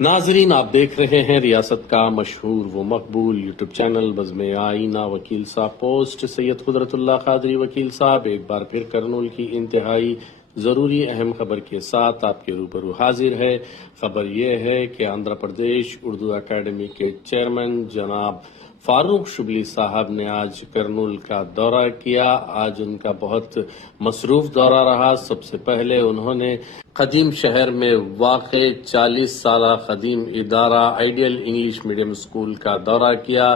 नाजरीन, आप देख रहे हैं रियासत का मशहूर व मकबूल यूट्यूब चैनल बज़्म आईना। वकील साहब पोस्ट सैयद कुदरतुल्लाह कादरी वकील साहब एक बार फिर करनूल की इंतहाई ज़रूरी अहम खबर के साथ आपके रूबरू हाजिर है। खबर यह है कि आंध्र प्रदेश उर्दू अकेडमी के चेयरमैन जनाब फारूक शुबली साहब ने आज करनूल का दौरा किया। आज उनका बहुत मसरूफ दौरा रहा। सबसे पहले उन्होंने कदीम शहर में वाक़े 40 साला कदीम इदारा आइडियल इंग्लिश मीडियम स्कूल का दौरा किया।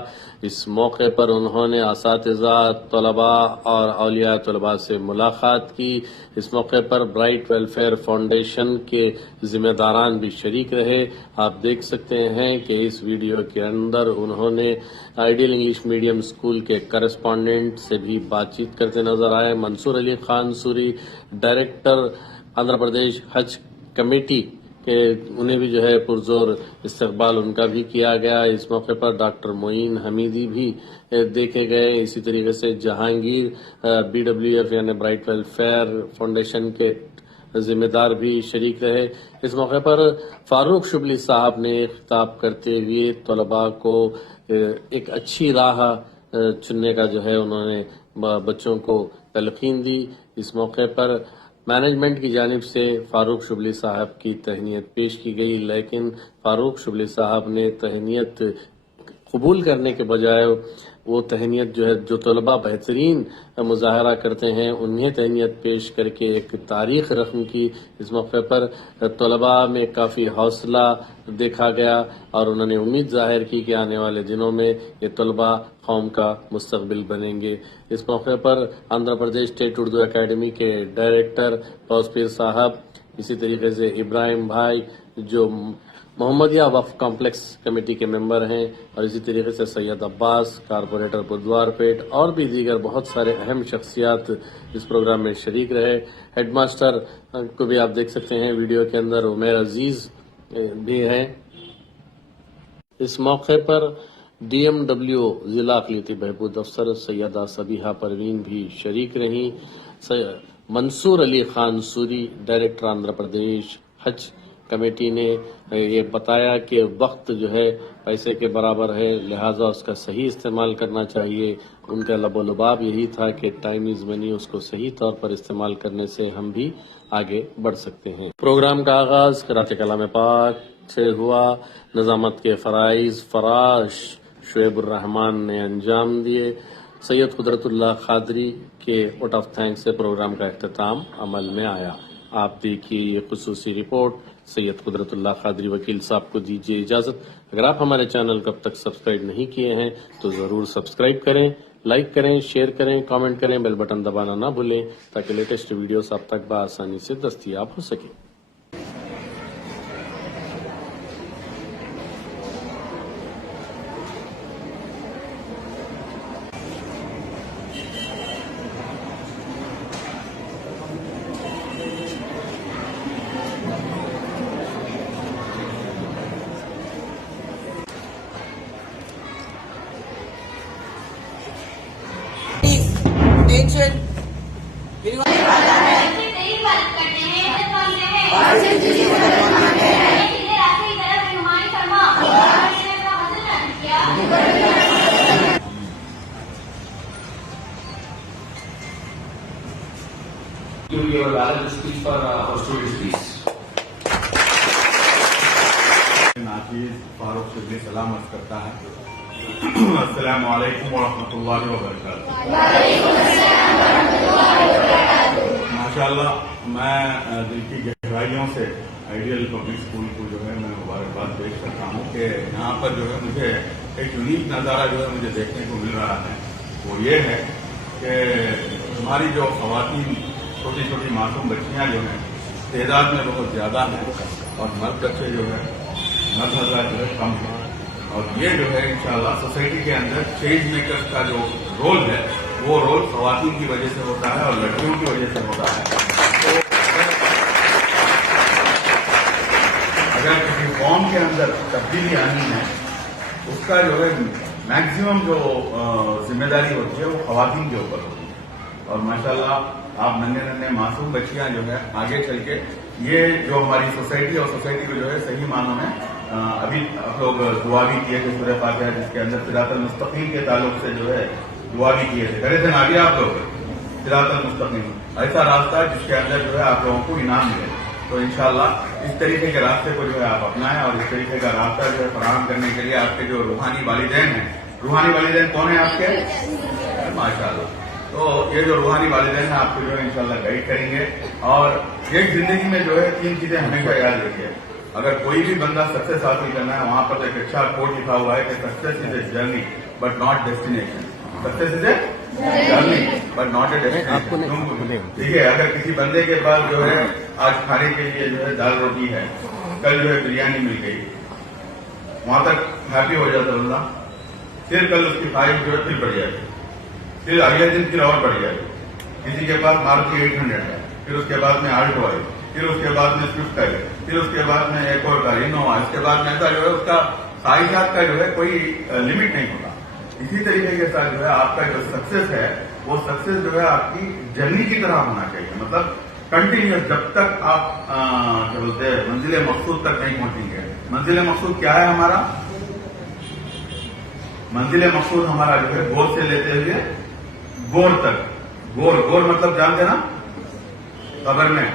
इस मौके पर उन्होंने असातिज़ा, तलबा और औलिया तलबा से मुलाकात की। इस मौके पर ब्राइट वेलफेयर फाउंडेशन के जिम्मेदारान भी शरीक रहे। आप देख सकते हैं कि इस वीडियो के अंदर उन्होंने आइडियल इंग्लिश मीडियम स्कूल के करस्पॉन्डेंट से भी बातचीत करते नजर आए। मंसूर अली खान सूरी, डायरेक्टर आंध्र प्रदेश हज कमेटी के, उन्हें भी जो है पुरजोर इस्तकबाल उनका भी किया गया। इस मौके पर डॉक्टर मोइन हमीदी भी देखे गए। इसी तरीके से जहांगीर BWF यानी ब्राइट वेलफेयर फाउंडेशन के जिम्मेदार भी शरीक रहे। इस मौके पर फारूक शुबली साहब ने खिताब करते हुए तलबा को एक अच्छी राह चुनने का जो है उन्होंने बच्चों को तलकीन दी। इस मौके पर मैनेजमेंट की जानिब से फारूक शुबली साहब की तहनीत पेश की गई, लेकिन फारूक शुबली साहब ने तहनीत कबूल करने के बजाय वो तहनीत जो है, जो तलबा बेहतरीन मुजाहरा करते हैं उन्हें तहनीत पेश करके एक तारीख रकम की। इस मौके पर तलबा में काफ़ी हौसला देखा गया और उन्होंने उम्मीद जाहिर की कि आने वाले दिनों में ये तलबा कौम का मुस्तकबिल बनेंगे। इस मौके पर आंध्र प्रदेश स्टेट उर्दू अकेडमी के डायरेक्टर तौसीर साहब, इसी तरीके से इब्राहिम भाई जो मोहम्मदिया वक्फ कॉम्प्लेक्स कमेटी के मेंबर हैं, और इसी तरीके से सैयद अब्बास, कारपोरेटर बुधवारपेट, और भी दीगर बहुत सारे अहम शख्सियात इस प्रोग्राम में शरीक रहे। हेडमास्टर को भी आप देख सकते हैं वीडियो के अंदर, उमेर अजीज भी हैं। इस मौके पर DMW जिला अक़लियती बहबूद अफसर सैयदा सबीहा परवीन भी शरीक रहीं। मंसूर अली खान सूरी, डायरेक्टर आंध्र प्रदेश हज कमेटी ने ये बताया कि वक्त जो है पैसे के बराबर है, लिहाजा उसका सही इस्तेमाल करना चाहिए। उनका लबोलबाब यही था कि टाइम इज़ मनी, उसको सही तौर पर इस्तेमाल करने से हम भी आगे बढ़ सकते हैं। प्रोग्राम का आगाज क़िरात कलाम पाक से हुआ। नज़ामत के फराश शुएबुर रहमान ने अंजाम दिए। सैयद कुदरतुल्लाह कादरी के वोट ऑफ थैंक्स से प्रोग्राम का अख्तिताम अमल में आया। आप देखिए ये खुसूसी रिपोर्ट। सैयद कुदरतुल्लाह कादरी वकील साहब को दीजिए इजाजत। अगर आप हमारे चैनल को अब तक सब्सक्राइब नहीं किए हैं तो जरूर सब्सक्राइब करें, लाइक करें, शेयर करें, कमेंट करें, बेल बटन दबाना ना भूलें ताकि लेटेस्ट वीडियोस आप तक बआसानी से दस्तयाब हो सके। Attention. You give a valid speech for students, please. नाफिज फारूक शुबली सलाम अर्ज करता है। अस्सलामु अलैकुम वरहमतुल्लाहि वबरकातुहू। माशाअल्लाह, मैं दिल की गहराइयों से आइडियल पब्लिक स्कूल को जो है मैं मुबारकबाद पेश करता हूँ कि यहाँ पर जो है मुझे एक यूनिक नज़ारा जो है मुझे देखने को मिल रहा है। वो ये है कि हमारी जो ख़वातीन छोटी छोटी मासूम बच्चियाँ जो हैं तादाद में बहुत ज़्यादा हैं और मर्द बच्चे जो है मर्द हज़रात जो है कम है। और ये जो है इंशाअल्लाह सोसाइटी के अंदर चेंज मेकर्स का जो रोल है वो रोल ख़वातीन की वजह से होता है और लड़कियों की वजह से होता है। तो अगर किसी कौम के अंदर तब्दीली आनी है उसका जो है मैक्सिमम जो जिम्मेदारी होती है वो ख़वातीन के ऊपर होती है। और माशाअल्लाह आप नन्हे नन्हे मासूम बच्चियां जो है आगे चल के ये जो हमारी सोसाइटी और सोसाइटी को जो है सही मानों में ابھی آپ لوگ دعا بھی کیے تھے سورہ فاتحہ جس کے اندر صراط المستقیم کے تعلق سے جو ہے دعا بھی کیے تھے، کرے تھے نا ابھی آپ لوگ صراط المستقیم، ایسا راستہ جس کے اندر جو ہے آپ لوگوں کو انعام ملے. تو انشاءاللہ اس طریقے کے راستے کو جو ہے آپ اپنائیں اور اس طریقے کا راستہ جو ہے فراہم کرنے کے لیے آپ کے جو روحانی والدین ہیں، روحانی والدین کون ہیں آپ کے؟ ماشاءاللہ. تو یہ جو روحانی والدین ہیں آپ کو جو ہے انشاءاللہ گائیڈ کریں گے. اور ایک زندگی میں جو ہے 3 چیزیں ہمیشہ یاد رکھیے. اگر کوئی بھی بندہ سکسیس حاصل کرنا ہے، وہاں پر ایک اچھا کوٹ لکھا ہوا ہے کہ success is a journey but not destination. Success is a journey but not a destination. ٹھیک ہے، اگر کسی بندے کے پاس جو ہے آج کھانے کے لیے جو ہے دال روٹی ہے، کل جو ہے بریانی مل گئی، وہاں تک ہیپی ہو جاتا بندہ. پھر کل اس کی خواہش جو ہے پھر بڑھ جائے، پھر اگلے دن پھر اور بڑھ جائے. کسی کے پاس ماروتی 800 ہے، پھر اس کے بعد میں آلٹو آئی، پھر اس کے بعد میں سوئفٹ ہے، پھر اس کے بعد میں ایک اور کار انووا، اس کے بعد میں ایسا جو ہے اس کا خواہشات کا جو ہے کوئی لمٹ نہیں ہوتا. اسی طریقے کے ساتھ جو ہے آپ کا جو سکسیس ہے وہ سکسیس جو ہے آپ کی جرنی کی طرح ہونا چاہیے. مطلب کنٹینیوس، جب تک آپ کیا بولتے ہیں منزل مقصود تک نہیں پہنچیں گے. منزل مقصود کیا ہے ہمارا؟ منزل مقصود ہمارا جو ہے گور سے لیتے ہوئے گور تک. گور مطلب جانتے نا، قبر میں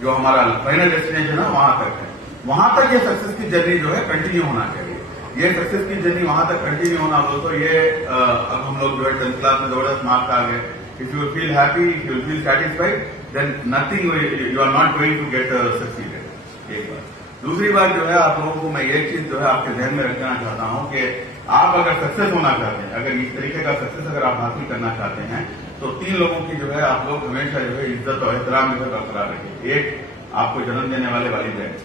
جو ہمارا فائنل ڈیسٹینیشن ہے وہاں تک ہے. وہاں تک یہ سکسیس کی جرنی جو ہے کنٹینیو ہونا چاہیے. یہ سکسیس کی جرنی وہاں تک کنٹینیو ہونا ہو تو یہ اب ہم لوگ جو ہے 10th کلاس میں زبردست مارکس آ گئے. If you feel happy, if you feel satisfied, then nothing you are not going to get succeeded. ایک بات. دوسری بات جو ہے آپ لوگوں کو میں ایک چیز جو ہے آپ کے ذہن میں رکھنا چاہتا ہوں کہ آپ اگر سکسیس ہونا چاہتے ہیں، اگر اس طریقے کا سکسیس اگر آپ حاصل کرنا چاہتے ہیں تو 3 لوگوں کی جو ہے آپ لوگ ہمیشہ جو ہے عزت اور احترام جو ہے برقرار رکھیں. ایک، آپ کو جنم دینے والے والدین،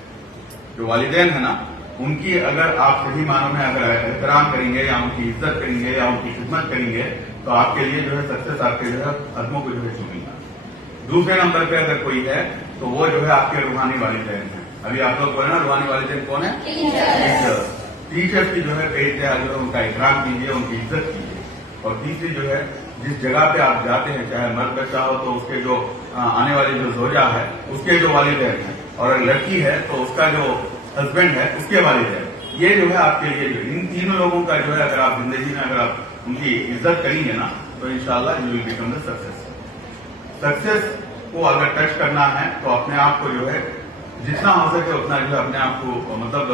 جو والدین ہیں نا، ان کی اگر آپ صحیح معنوں میں اگر احترام کریں گے یا ان کی عزت کریں گے یا ان کی خدمت کریں گے تو آپ کے لیے جو ہے سکسیس آپ کے جو ہے قدموں کو جو ہے چومے گا. دوسرے نمبر پہ اگر کوئی ہے تو وہ جو ہے آپ کے روحانی والدین ہیں. ابھی آپ لوگ بولے نا روحانی والدین کون ہیں؟ ٹیچر کی جو ہے پیٹ ہے جو ان کا احترام کیجیے، ان کی عزت کیجیے. اور تیسری جو ہے جس جگہ پہ آپ جاتے ہیں، چاہے مرد بچہ ہو تو اس کے جو آنے والی جو زوجہ ہے اس کے جو والدین ہیں، اور اگر لڑکی ہے تو اس کا جو ہسبینڈ ہے اس کے والدین. یہ جو ہے آپ کے لیے جو ان 3 لوگوں کا جو ہے اگر آپ زندگی میں اگر آپ ان کی عزت کریں گے نا تو انشاءاللہ you will become the success. Success کو اگر ٹچ کرنا ہے تو اپنے آپ کو جو ہے جتنا ہو سکے اتنا جو ہے اپنے آپ کو مطلب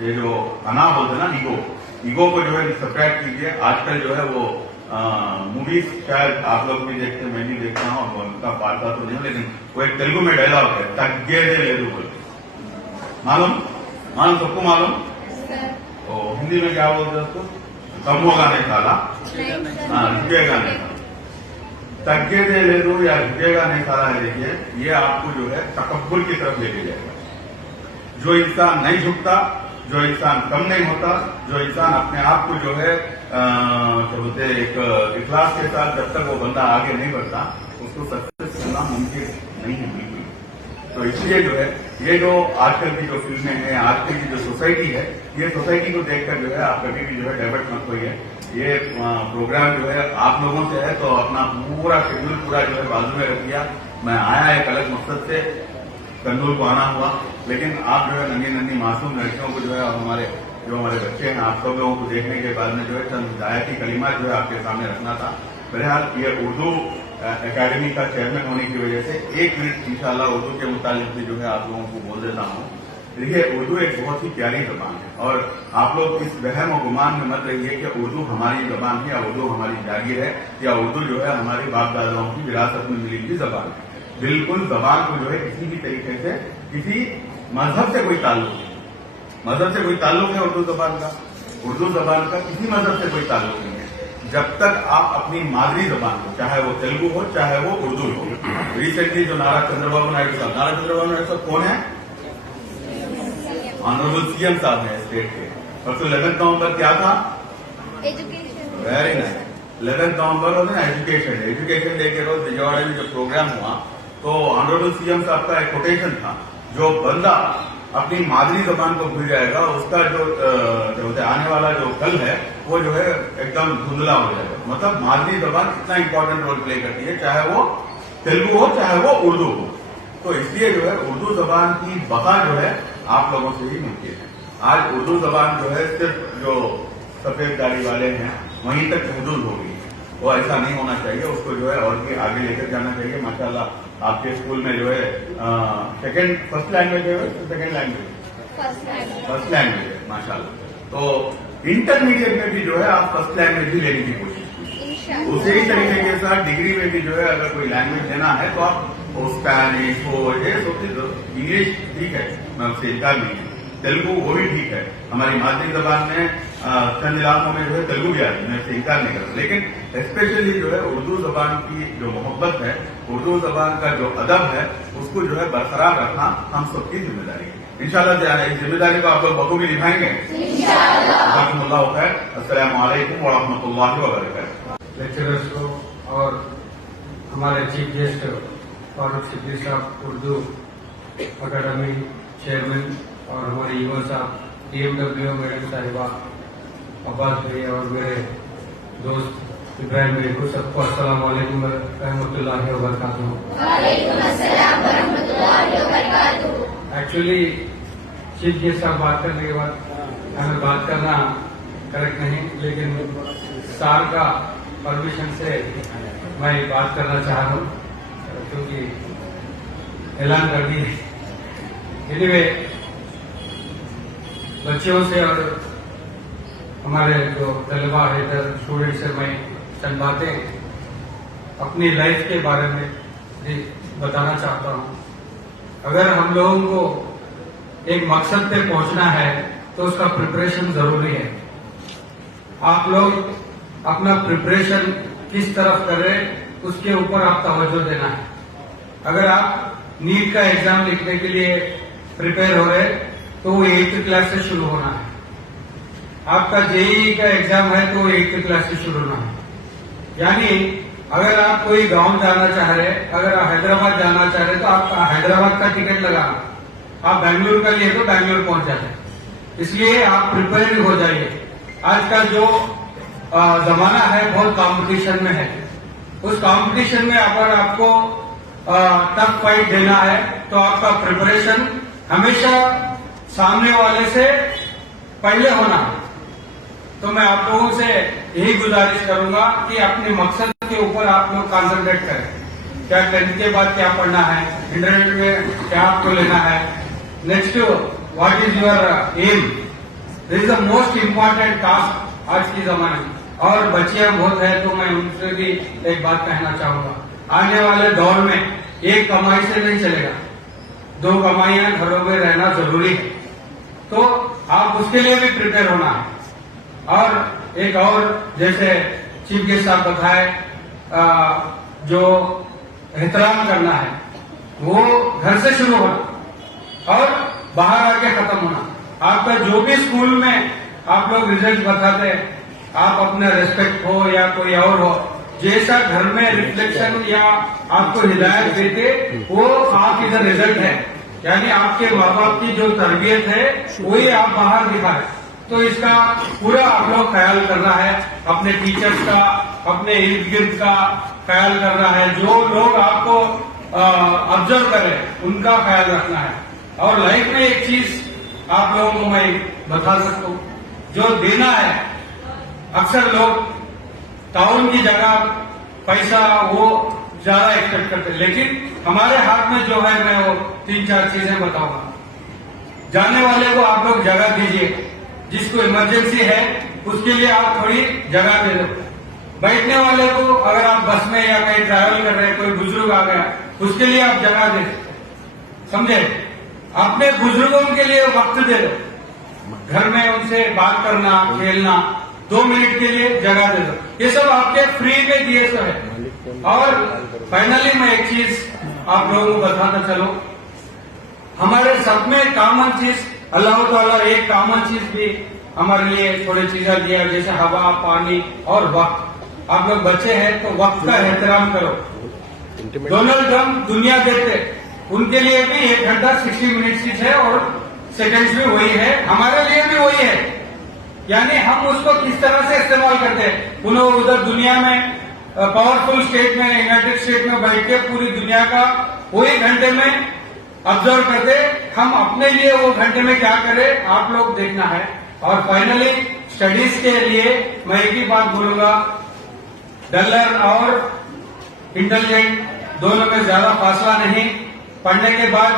یہ جو انا بولتے ہیں نا، ایگو کو جو ہے سپریٹ کیجیے. آج کل جو ہے وہ موویز شاید آپ لوگ بھی دیکھتے ہیں، میں بھی دیکھتا ہوں، اور ان کا پارتا تو نہیں، لیکن وہ ایک تیلگو میں ڈائلاگ ہے، تگے دے لے دو. معلوم سب کو معلوم؟ ہندی میں کیا بولتے ہیں اس کو؟ کم ہوگا نہیں سالا، جھکے گا نہیں سالا. تگے دے لے دو یا جھکے گا نہیں سالا ہے. دیکھیے یہ آپ کو جو ہے تکبر کی طرف لے کے جائے گا. جو انسان نہیں جھکتا، جو انسان کم نہیں ہوتا، جو انسان اپنے آپ کو جو ہے کیا بولتے ہیں ایک اخلاص کے ساتھ جب تک وہ بندہ آگے نہیں بڑھتا اس کو سکسیس کرنا ممکن نہیں ہے بالکل. تو اس لیے جو ہے یہ جو آج کل کی جو فلمیں ہیں، آج کل کی جو سوسائٹی ہے، یہ سوسائٹی کو دیکھ کر جو ہے آپ کبھی بھی جو ہے ڈائیورٹ مت ہوئیے. یہ پروگرام جو ہے آپ لوگوں سے ہے تو اپنا پورا شیڈول پورا جو ہے بازو میں رکھ دیا. میں آیا ایک الگ مقصد سے کنور کو آنا ہوا، لیکن آپ جو ہے ننھی معصوم لڑکیوں کو جو ہے ہمارے بچے ہیں، آپ سب لوگوں کو دیکھنے کے بعد میں جو ہے چند ہدایتی کلمات جو ہے آپ کے سامنے رکھنا تھا. بہرحال یہ اردو اکیڈمی کا چیئرمین ہونے کی وجہ سے 1 منٹ انشاءاللہ اردو کے متعلق بھی جو ہے آپ لوگوں کو بول دیتا ہوں. دیکھیے اردو ایک بہت ہی پیاری زبان ہے، اور آپ لوگ اس وہم و گمان میں مت رہیے کہ اردو ہماری زبان ہے یا اردو ہماری جاگیر ہے یا اردو جو ہے ہمارے باپ داداؤں کی وراثت میں ملی ہوئی زبان ہے. بالکل زبان کو جو ہے کسی بھی طریقے سے کسی مذہب سے کوئی تعلق نہیں. مذہب سے کوئی تعلق ہے اردو زبان کا؟ اردو زبان کا کسی مذہب سے کوئی تعلق نہیں ہے. جب تک آپ اپنی مادری زبان کو، چاہے وہ تیلگو ہو چاہے وہ اردو ہو. ریسنٹلی جو نارا چندر بابو نائیڈو صاحب کون ہے؟ آنریبل سی ایم صاحب ہیں اسٹیٹ کے. پرسوں 11 نومبر کیا تھا؟ ایجوکیشن. Very nice. 11 نومبر ہوتا ہے ایجوکیشن ڈے کے روز وجیواڑا میں جو پروگرام ہوا تو آنریبل سی ایم صاحب کا ایک کوٹیشن تھا، جو بندہ اپنی مادری زبان کو بھول جائے گا اس کا جو آنے والا جو کل ہے وہ جو ہے ایک دم دھندلا ہو جائے گا. مطلب مادری زبان اتنا امپورٹنٹ رول پلے کرتی ہے، چاہے وہ تیلگو ہو چاہے وہ اردو ہو. تو اس لیے جو ہے اردو زبان کی بقا جو ہے आप लोगों से ही मुमकिन है। आज उर्दू जबान जो है सिर्फ जो सफेद दाढ़ी वाले हैं वहीं तक महदूद हो गई है, वो ऐसा नहीं होना चाहिए, उसको जो है और भी आगे लेकर जाना चाहिए। माशाल्लाह आपके स्कूल में जो है फर्स्ट लैंग्वेज है, सेकेंड लैंग्वेज, फर्स्ट लैंग्वेज है माशाल्लाह। तो इंटरमीडिएट में भी जो है आप फर्स्ट लैंग्वेज ही लेने की कोशिश कीजिए। उसी तरीके के साथ डिग्री में भी जो है अगर कोई लैंग्वेज लेना है तो आप स्पेनिश हो, इंग्लिश ठीक है, मैं उससे इनकार नहीं है, तेलुगु वो भी ठीक है, हमारी मातृ जबान में चंद इलाकों में जो है तेलुगु भी आती है, मैं इससे इनकार नहीं करता, लेकिन स्पेशली जो है उर्दू जबान की जो मोहब्बत है, उर्दू जबान का जो अदब है, उसको जो है बरकरार रखना हम सबकी जिम्मेदारी है। इंशाल्लाह इस जिम्मेदारी को आप लोग बखूबी निभाएंगे इंशाल्लाह। खैर, अस्सलामु अलैकुम व रहमतुल्लाहि व बरकातुहू। लेक्चरर्स को और हमारे चीफ गेस्ट फारूक सिद्दीकी साहब, उर्दू अकादमी चेयरमैन, और हमारे युवा साहब DMW मैडम साहिबा, अब्बास भाई और मेरे दोस्त इब्राहिम भाई को सबको अस्सलाम वालेकुम रहमतुल्लाहि व बरकातुहू। वालेकुम अस्सलाम व रहमतुल्लाहि व बरकातुहू। एक्चुअली चीफ गेस्ट साहब बात करने के बाद हमें बात करना करेक्ट नहीं, लेकिन सार का परमिशन से मैं बात करना चाह रहा हूँ क्योंकि ऐलान कर दी। एनीवे, बच्चों से और हमारे जो तलबा है इधर स्टूडेंट से मैं चंद बातें अपनी लाइफ के बारे में भी बताना चाहता हूँ। अगर हम लोगों को एक मकसद पे पहुंचना है तो उसका प्रिपरेशन जरूरी है। आप लोग अपना प्रिपरेशन किस तरफ कर रहे उसके ऊपर आप तवज्जो देना है। अगर आप नीट का एग्जाम लिखने के लिए प्रिपेयर हो रहे तो वो 8th क्लास से शुरू होना है। आपका JEE का एग्जाम है तो 8th क्लास से शुरू होना है। यानी अगर आप कोई गांव जाना चाह रहे, अगर आप हैदराबाद जाना चाह रहे तो आप हैदराबाद का टिकट लगाना, आप बेंगलुरु का लिए तो बेंगलुरु पहुंच जाते। इसलिए आप प्रिपेयर हो जाइए। आज का जो जमाना है बहुत कंपटीशन में है, उस कंपटीशन में अगर आपको टफ फाइट देना है तो आपका प्रिपरेशन हमेशा सामने वाले से पहले होना है। तो मैं आप लोगों से यही गुजारिश करूंगा कि अपने मकसद के ऊपर आप लोग कंसंट्रेट करें। क्या 10th के बाद क्या पढ़ना है, इंटरनेट में क्या आपको लेना है, next what is your aim, this is the most important task आज की जमाने में। और बच्चियां बहुत है तो मैं उनसे भी एक बात कहना चाहूंगा, आने वाले दौर में एक कमाई से नहीं चलेगा, 2 कमाइयां घरों में रहना जरूरी है। तो आप उसके लिए भी प्रिपेयर होना है। और एक और जैसे चीफ गेस्ट साहब बताए, जो एहतराम करना है वो घर से शुरू होना और बाहर आके खत्म होना। आपका जो भी स्कूल में आप लोग रिजल्ट बताते हैं, आप अपना रेस्पेक्ट हो या कोई और हो, जैसा घर में रिफ्लेक्शन या आपको हिदायत देते वो आप इधर रिजल्ट है। यानी आपके माँ बाप की जो तरबियत है वही आप बाहर दिखाए। तो इसका पूरा आप लोग ख्याल करना है, अपने टीचर्स का, अपने इर्द गिर्द का ख्याल करना है। जो लोग आपको ऑब्जर्व करें उनका ख्याल रखना है। और लाइफ में एक चीज आप लोगों को मैं बता सकता हूँ, जो देना है, अक्सर लोग टाउन की जगह पैसा वो ज्यादा एक्सपेक्ट करते हैं, लेकिन हमारे हाथ में जो है मैं वो 3-4 चीजें बताऊंगा। जाने वाले को आप लोग जगह दीजिए, जिसको इमरजेंसी है उसके लिए आप थोड़ी जगह दे दो। बैठने वाले को अगर आप बस में या कहीं ट्रैवल कर रहे हैं, कोई बुजुर्ग आ गया, उसके लिए आप जगह दे दो, समझे। अपने बुजुर्गों के लिए वक्त दे दो, घर में उनसे बात करना, खेलना, 2 मिनट के लिए जगह दे दो। ये सब आपके फ्री में दिए सो है। और फाइनली मैं एक चीज आप लोगों को बताता चलो, हमारे सब में कॉमन चीज अल्लाह ताला एक कॉमन चीज भी हमारे लिए थोड़ी चीजें दिया, जैसे हवा, पानी और वक्त। आप लोग बच्चे हैं तो वक्त का एहतराम करो। डोनाल्ड ट्रम्प दुनिया देखते, उनके लिए भी 1 घंटा 60 मिनट की है और सेकंड्स भी वही है, हमारे लिए भी वही है। यानी हम उसको किस तरह से इस्तेमाल करते हैं। उन्होंने उधर दुनिया में पावरफुल स्टेट में, यूनाइटेड स्टेट में बैठ के पूरी दुनिया का वही घंटे में ऑब्जर्व करते, हम अपने लिए वो घंटे में क्या करें आप लोग देखना है। और फाइनली स्टडीज के लिए मैं एक ही बात बोलूंगा, डलर और इंटेलिजेंट दोनों में ज्यादा फासला नहीं। पढ़ने के बाद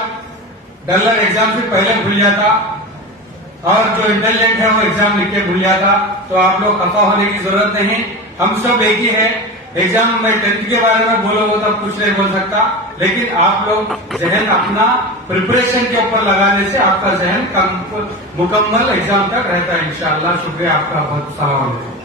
डलर एग्जाम से पहले भूल जाता और जो इंटेलिजेंट है वो एग्जाम लिख के भूल जाता, तो आप लोग खफा होने की जरूरत नहीं, हम सब एक ही है। एग्जाम में 10th के बारे में बोलोगे तब कुछ नहीं बोल सकता, लेकिन आप लोग जहन अपना प्रिपरेशन के ऊपर लगाने से आपका जहन मुकम्मल एग्जाम तक रहता है इंशाअल्लाह। शुक्रिया आपका, बहुत सलाम।